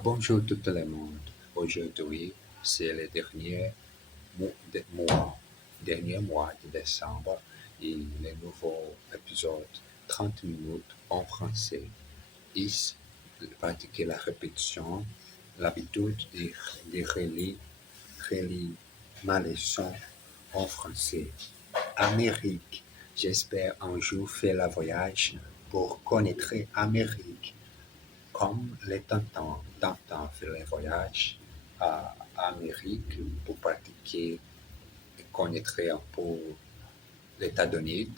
Bonjour tout le monde. Aujourd'hui, c'est le dernier mois de décembre et le nouveau épisode 30 minutes en français. Ici, pratiquer la répétition, l'habitude de relire ma leçon en français. Amérique. J'espère un jour faire le voyage pour connaître Amérique. Comme les tentants faire les voyages à Amérique pour pratiquer et connaître un peu les États-Unis,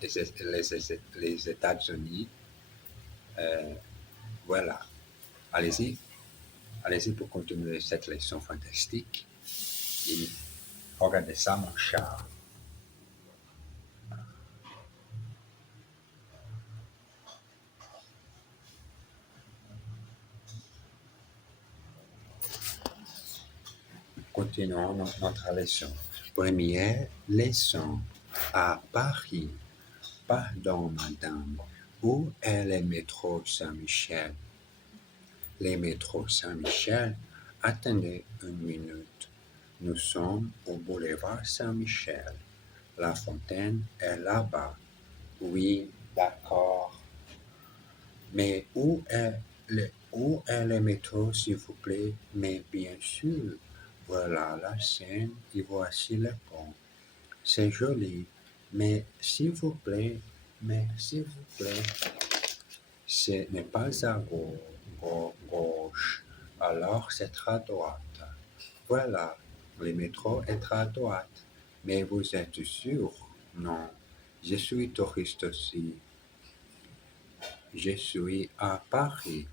les États-Unis, euh, voilà. Allez-y, allez-y pour continuer cette leçon fantastique. Et regardez ça, mon chat. Continuons notre leçon. Première leçon. À Paris. Pardon, madame. Où est le métro Saint-Michel? Les métros Saint-Michel. Attendez une minute. Nous sommes au boulevard Saint-Michel. La fontaine est là-bas. Oui, d'accord. Mais où est le métro, s'il vous plaît? Mais bien sûr. Voilà la Seine et voici le pont. C'est joli. Mais s'il vous plaît, ce n'est pas à gauche, alors c'est à droite. Voilà, le métro est à droite. Mais vous êtes sûr? Non, je suis touriste aussi. Je suis à Paris.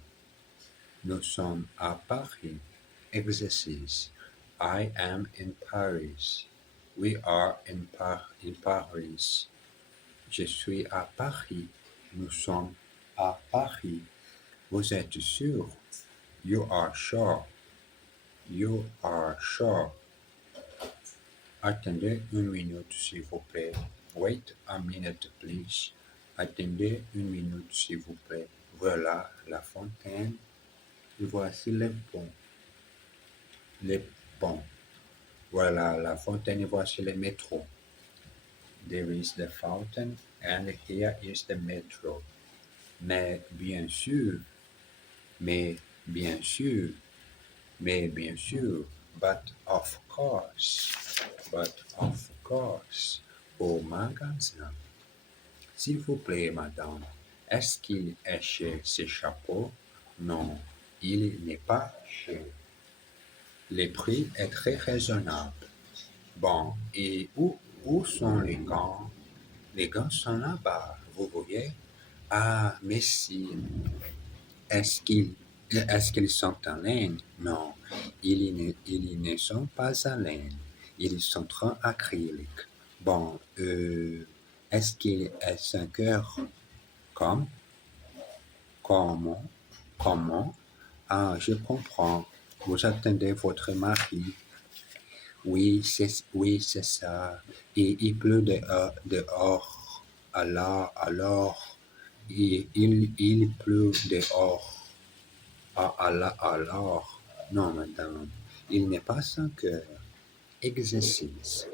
Nous sommes à Paris. Exercice. I am in Paris. We are in Paris. Je suis à Paris. Nous sommes à Paris. Vous êtes sûr? You are sure. You are sure. Attendez une minute, s'il vous plaît. Wait a minute, please. Attendez une minute, s'il vous plaît. Voilà la fontaine. Et voici le pont. Le pont. Voilà la fontaine et voici le métro. There is the fountain and here is the metro. Mais bien sûr, mais bien sûr, mais bien sûr, but of course, au magasin. S'il vous plaît, madame, est-ce qu'il est chez ce chapeau? Non, il n'est pas chez. Le prix est très raisonnable. Bon, et où sont les gants? Les gants sont là-bas, vous voyez? Ah, mais si. Est-ce qu'ils sont en laine? Non, ils ne sont pas en laine. Ils sont en acrylique. Bon, est-ce qu'il est 5 heures? Comme? Comment? Comment? Ah, je comprends. Vous attendez votre mari. Oui, c'est ça. Et il pleut dehors. Alors, il pleut dehors. Ah, alors, non, madame, il n'est pas 5 heures. Exercice.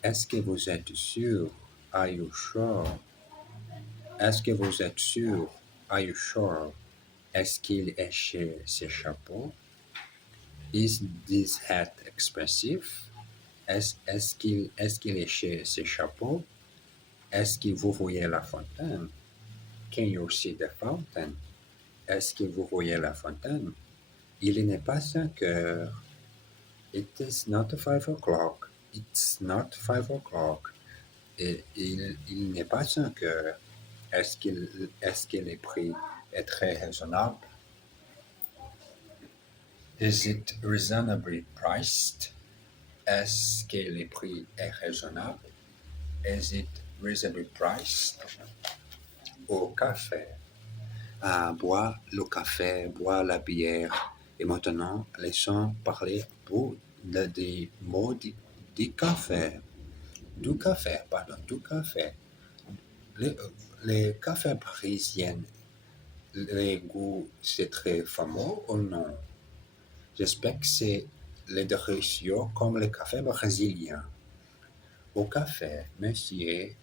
Est-ce que vous êtes sûr? Are you sure? Est-ce que vous êtes sûr? Are you sure? Est-ce qu'il est chez ce chapeau? Is this hat expensive? Est-ce qu'il est chez ce chapeau? Est-ce que vous voyez la fontaine? Can you see the fountain? Est-ce que vous voyez la fontaine? Il n'est pas 5 heures. It is not 5 o'clock. It's not 5 o'clock. Et il n'est pas 5 heures. Est-ce que le prix est très raisonnable? Is it reasonably priced? Est-ce que le prix est raisonnable? Is it reasonably priced? Au café. Bois le café, bois la bière. Et maintenant, laissons parler pour des mots du café. Du café, pardon, du café. Les cafés parisiens les goûts, c'est très fameux ou non? J'espère que c'est les délicieux comme le café brésilien. Au café, monsieur,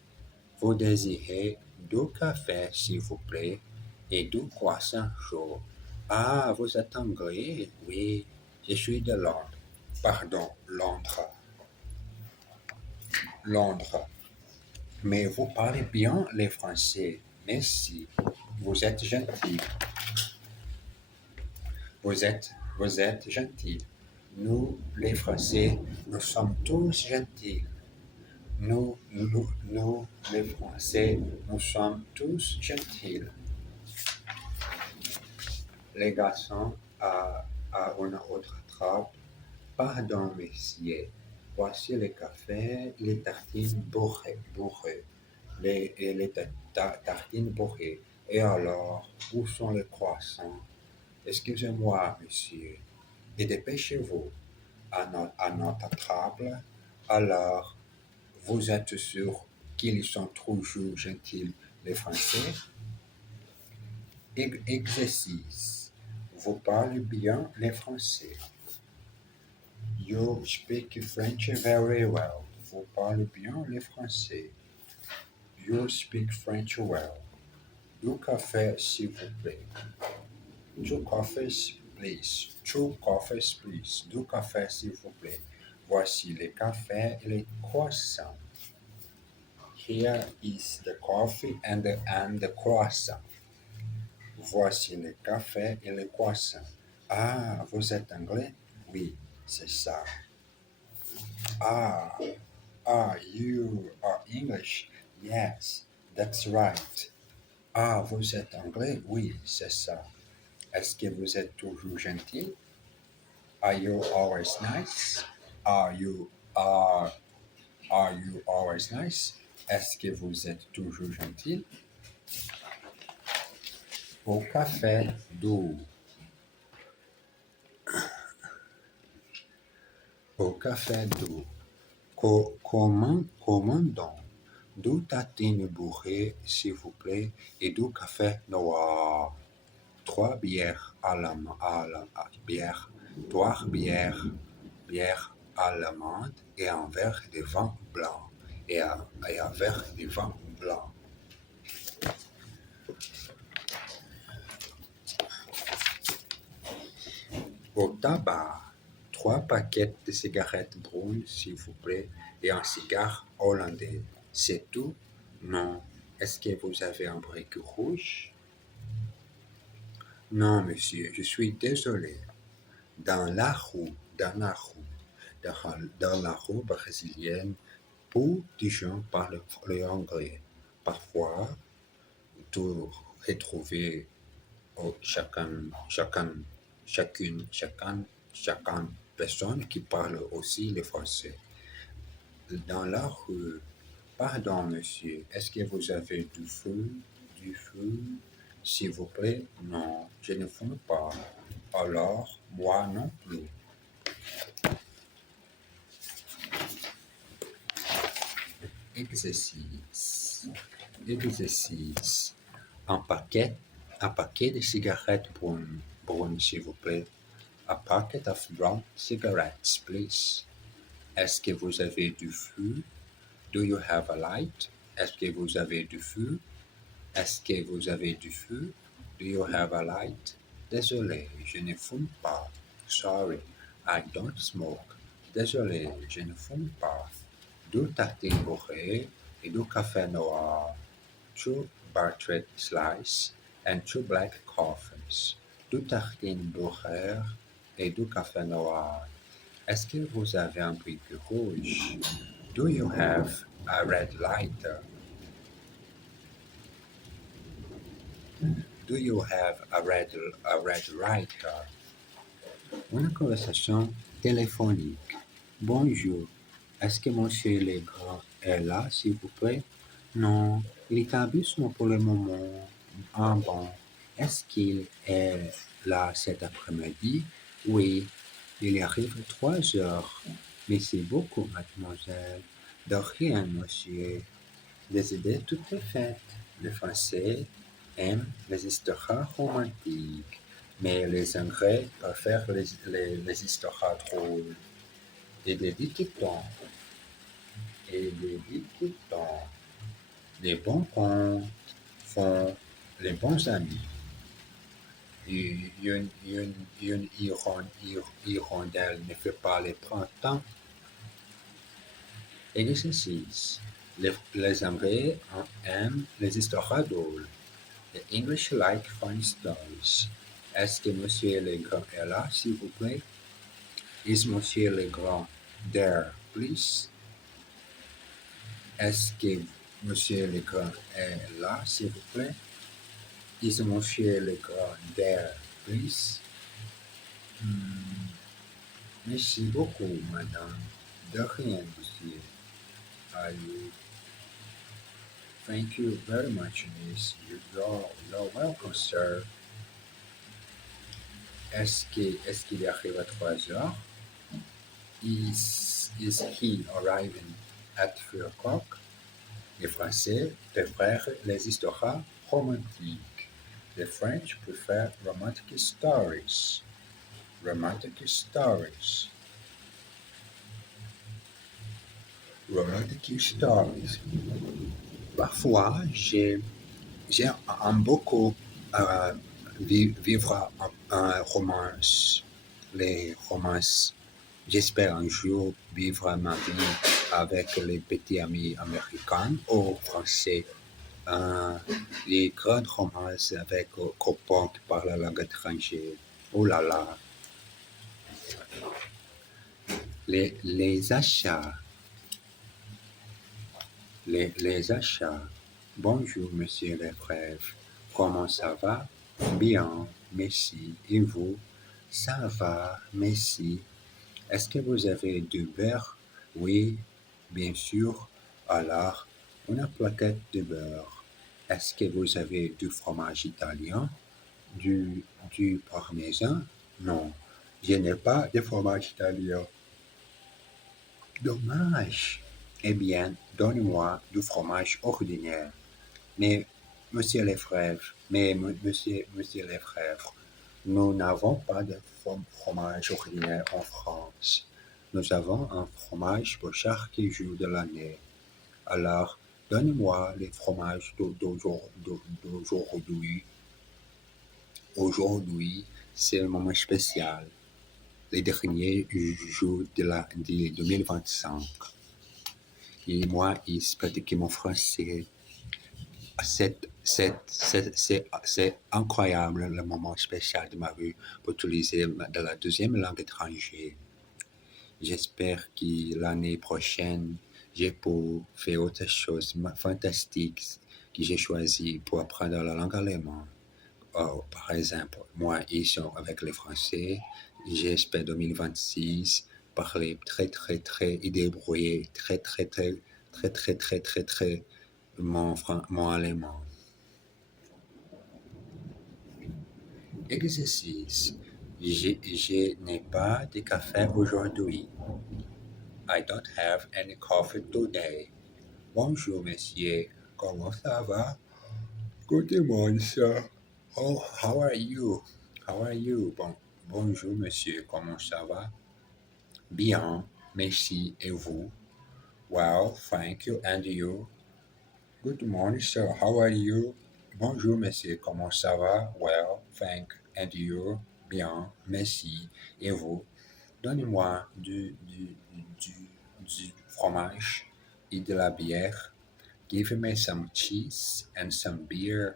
vous désirez deux cafés, s'il vous plaît, et deux croissants chauds. Ah, vous êtes anglais? Oui, je suis de Londres. Pardon, Londres. Londres. Mais vous parlez bien les français. Merci. Vous êtes gentil. Vous êtes gentil. Nous, les Français, nous sommes tous gentils. Nous, les Français, nous sommes tous gentils. Les garçons à une autre table. Pardon, messieurs. Voici le café, les tartines bourrées. Les tartines bourrées. Et alors, où sont les croissants? Excusez-moi, monsieur. Et dépêchez-vous à notre table. Alors, vous êtes sûr qu'ils sont toujours gentils, les Français? Exercice. Vous parlez bien les Français. You speak French very well. Vous parlez bien les Français. You speak French well. Du café, s'il vous plaît. Two coffees, please. Two coffees, please. Du café, s'il vous plaît. Voici le café et les croissants. Here is the coffee and the croissant. Voici le café et le croissant. Ah, vous êtes anglais? Oui, c'est ça. Ah, you are English? Yes, that's right. Ah, vous êtes anglais? Oui, c'est ça. Est-ce que vous êtes toujours gentil? Are you always nice? Are you are are you always nice? Est-ce que vous êtes toujours gentil? Au café doux. Au café doux. Commandons deux tartines bourrées, s'il vous plaît, et deux cafés noirs. Trois bières bières à la menthe et un verre de vin blanc. Et un verre de vin blanc. Au tabac, trois paquets de cigarettes brunes, s'il vous plaît, et un cigare hollandais. C'est tout? Non. Est-ce que vous avez un brique rouge? Non, monsieur, je suis désolé. Dans la rue brésilienne, où des gens parlent le anglais. Parfois, tu retrouves chacun personne qui parle aussi le français. Dans la rue, pardon monsieur, est-ce que vous avez du feu? Du feu? S'il vous plaît, non, je ne fume pas. Alors, moi non plus. Exercice. Exercice. Un paquet de cigarettes brunes, s'il vous plaît. A packet of brown cigarettes, please. Est-ce que vous avez du feu? Do you have a light? Est-ce que vous avez du feu? Est-ce que vous avez du feu? Do you have a light? Désolé, je ne fume pas. Sorry, I don't smoke. Désolé, je ne fume pas. Deux tartines beurrées et deux cafés noirs. Two buttered slices and two black coffees. Deux tartines beurrées et deux cafés noirs. Est-ce que vous avez un brique rouge? Do you have a red lighter? Do you have a red lighter? Une conversation téléphonique. Bonjour. Est-ce que monsieur Legrand est là, s'il vous plaît? Non, il est en bus pour le moment. Ah bon. Est-ce qu'il est là cet après-midi? Oui, il arrive à 3 heures. Merci beaucoup, mademoiselle. De rien, monsieur. Des idées toutes faites. Le français, aiment les histoires romantiques, mais les Anglais préfèrent les histoires drôles. Et des dictons, et des dictons. Les bons contes font les bons amis. Une hirondelle ne fait pas le printemps. Exercice. Les Anglais aiment les histoires drôles. The English like funny stories. Est-ce que Monsieur Legrand est là, s'il vous plaît? Is Monsieur Legrand there, please? Est-ce que Monsieur Legrand est là, s'il vous plaît? Is Monsieur Legrand there, please? Merci beaucoup, madame. De rien, monsieur. You. Thank you very much, miss. You're welcome, sir. Est-ce qu'il arrive à 3 heures? Is he arriving at 3 o'clock? Les Français préfèrent les histoires romantiques. The French prefer romantic stories. Romantic stories. Romantic stories. Parfois, j'aime beaucoup vivre un romance. Les romances. J'espère un jour vivre ma vie avec les petits amis américains ou français. Les grandes romances avec copains qui parlent la langue étrangère. Oh là là. Les achats. Les achats. Bonjour, monsieur Lefebvre. Comment ça va? Bien, merci. Et vous? Ça va, merci. Est-ce que vous avez du beurre? Oui, bien sûr. Alors, une plaquette de beurre. Est-ce que vous avez du fromage italien? Du parmesan? Non, je n'ai pas de fromage italien. Dommage. Eh bien, donnez-moi du fromage ordinaire. Mais, monsieur Lefebvre, monsieur Lefebvre, nous n'avons pas de fromage ordinaire en France. Nous avons un fromage pour chaque jour de l'année. Alors, donnez-moi les fromages d'aujourd'hui. Aujourd'hui, c'est le moment spécial. Les derniers jours de 2025. Et moi, je pratique mon français. C'est incroyable le moment spécial de ma vie pour utiliser de la deuxième langue étrangère. J'espère que l'année prochaine, je peux faire autre chose fantastique que j'ai choisi pour apprendre la langue allemande. Par exemple, moi, ici avec les Français, j'espère 2026 parler très et débrouiller très mon allemand. Exercice. Je n'ai pas de café aujourd'hui. I don't have any coffee today. Bonjour, monsieur. Comment ça va? Good morning, sir. Oh, how are you? How are you? Bonjour, monsieur. Comment ça va? Bien, merci. Et vous? Well, thank you. And you? Good morning, sir. How are you? Bonjour, monsieur. Comment ça va? Well, thank. And you? Bien, merci. Et vous? Donnez-moi du fromage et de la bière. Give me some cheese and some beer.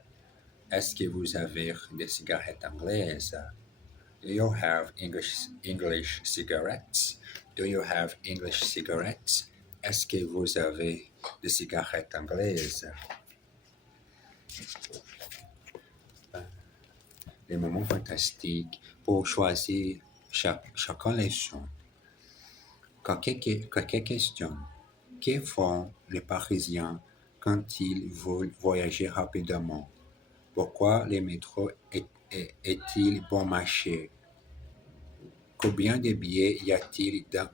Est-ce que vous avez des cigarettes anglaises? Do you have English cigarettes? Do you have English cigarettes? Est-ce que vous avez des cigarettes anglaises? Les moments fantastiques pour choisir chacun les sons. Quelques questions. Que font les Parisiens quand ils veulent voyager rapidement? Pourquoi le métro est-il bon marché? Combien de billets y a-t-il dans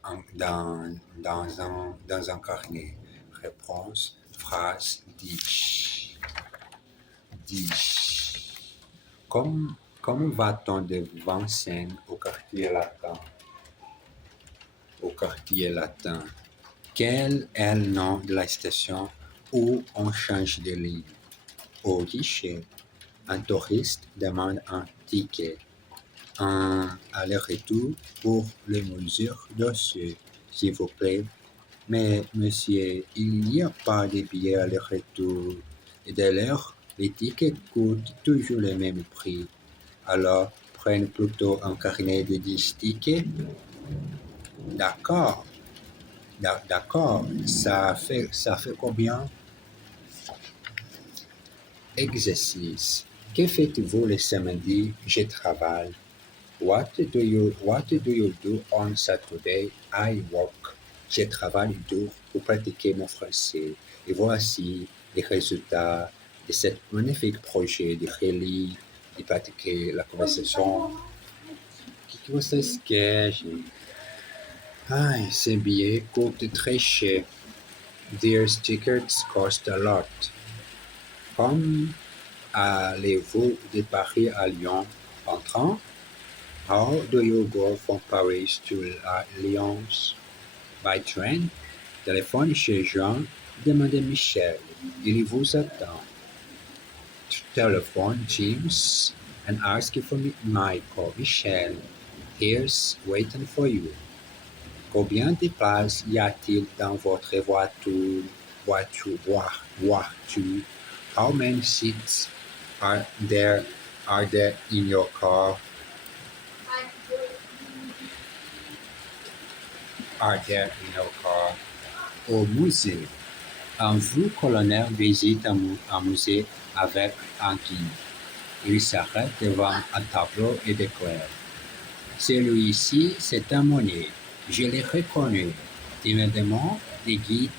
un carnet? Réponse, phrase, 10. Comment va-t-on de Vincennes au quartier latin? Au quartier latin. Quel est le nom de la station où on change de ligne? Au guichet, un touriste demande un ticket. Un aller-retour pour les mesures d'osseux, s'il vous plaît. Mais monsieur, il n'y a pas de billets aller-retour. Et d'ailleurs, les tickets coûtent toujours le même prix. Alors, prenez plutôt un carnet de 10 tickets. D'accord, d'accord. Ça fait combien? Exercice. Que faites-vous le samedi? Je travaille. What do you do on Saturday? I work. Je travaille dur pour pratiquer mon français. Et voici les résultats de ce magnifique projet de relire, de pratiquer la conversation. Que você esquece? Ai, ces billets coûtent très cher. Their tickets cost a lot. Comme allez-vous de Paris à Lyon en train? How do you go from Paris to Lyon? By train? Téléphone chez Jean, demandez Michel. Il vous attend. Telephone James and ask for Michael. Michel, here's waiting for you. Combien de places y a-t-il dans votre voiture? Voiture. How many seats are there in your car? Au musée. Un vieux colonel visite un musée avec un guide. Il s'arrête devant un tableau et déclare: celui-ci, c'est un Monet. Je l'ai reconnu. Timidement, le guide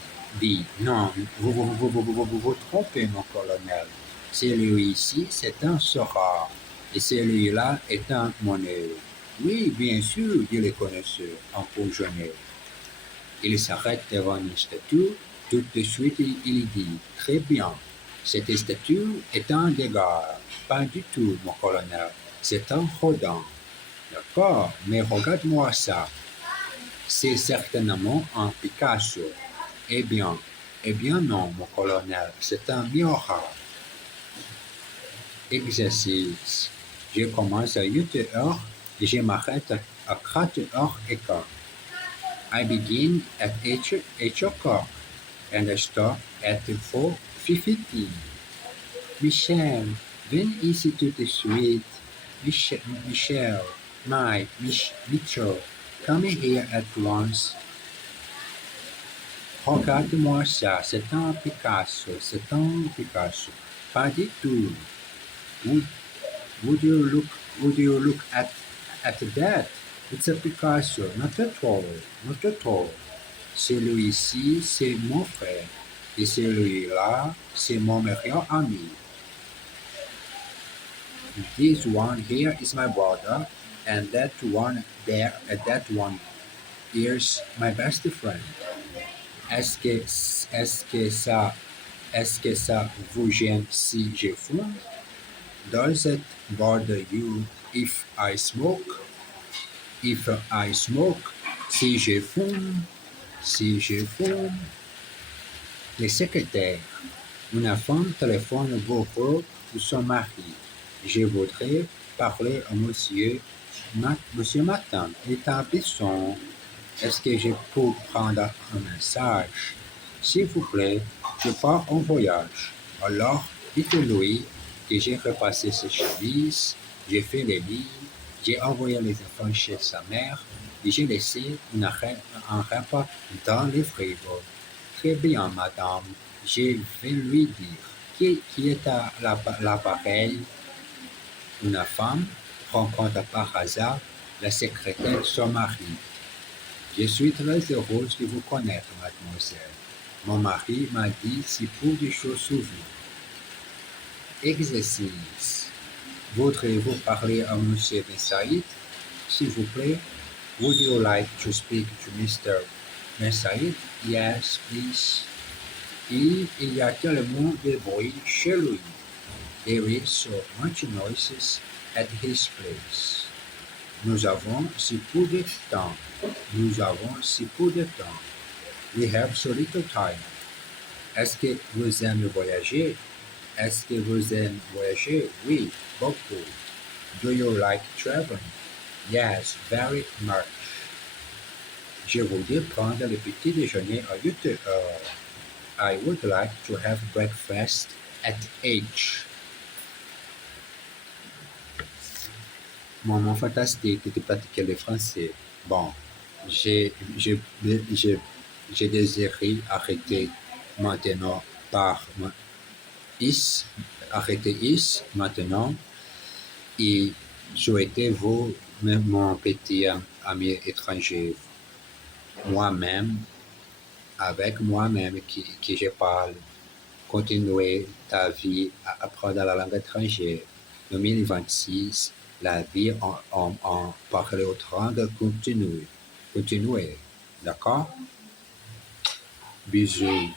dit: non, vous trompez, mon colonel. Celui-ci, c'est un Seurat. Et celui-là est un Monet. Oui, bien sûr, dit le connaisseur, empoisonné. Il s'arrête devant une statue. Tout de suite, il dit: très bien, cette statue est un Degas. Pas du tout, mon colonel. C'est un Rodin. D'accord, mais regarde-moi ça. C'est certainement un Picasso. Eh bien non, mon colonel, c'est un Miorat. Exercice. Je commence à 8h et je m'arrête à 4h15. I begin at 8 o'clock and I stop at 4:15. Michel, viens ici tout de suite. Michel, Mitchell, come here at once. Regarde-moi ça, c'est un Picasso. Pas du tout. Would you look at that? It's a Picasso, not at all. Celui-ci, c'est mon frère. Et celui-là, c'est mon meilleur ami. This one here is my brother, and that one there, that one here's my best friend. Est-ce que ça vous gêne si je fume? Does it bother you if I smoke? Si je fume. Le secrétaire. Une femme téléphone au bureau de son mari. Je voudrais parler à monsieur Martin. Établissons. Est-ce que je peux prendre un message? S'il vous plaît, je pars en voyage. Alors, dites-lui que j'ai repassé ses chemises, j'ai fait les lits, j'ai envoyé les enfants chez sa mère et j'ai laissé un repas dans le frigo. Très bien, madame, je vais lui dire. Qui est à l'appareil? Une femme rencontre par hasard la secrétaire de son mari. Je suis très heureuse de vous connaître, mademoiselle. Mon mari m'a dit si peu de choses sur vous. Exercice. Voudrez-vous parler à monsieur Ben Saïd? S'il vous plaît. Would you like to speak to Mr. Ben Saïd? Yes, please. Il y a tellement de bruit chez lui. There is so much noises at his place. Nous avons si peu de temps. Nous avons si peu de temps. We have so little time. Est-ce que vous aimez voyager? Est-ce que vous aimez voyager? Oui, beaucoup. Do you like traveling? Yes, very much. Je voudrais prendre le petit déjeuner à 8 heures. I would like to have breakfast at 8. Moment fantastique de pratiquer le français. Bon, j'ai j'ai- j'ai- j'ai désiré arrêter maintenant par is, arrêter is maintenant et souhaitez-vous, mon petit ami étranger, moi-même, avec moi-même qui je parle, continuer ta vie à apprendre la langue étrangère. 2026, la vie en parler autre langue continue. Continuez. D'accord? Bisous.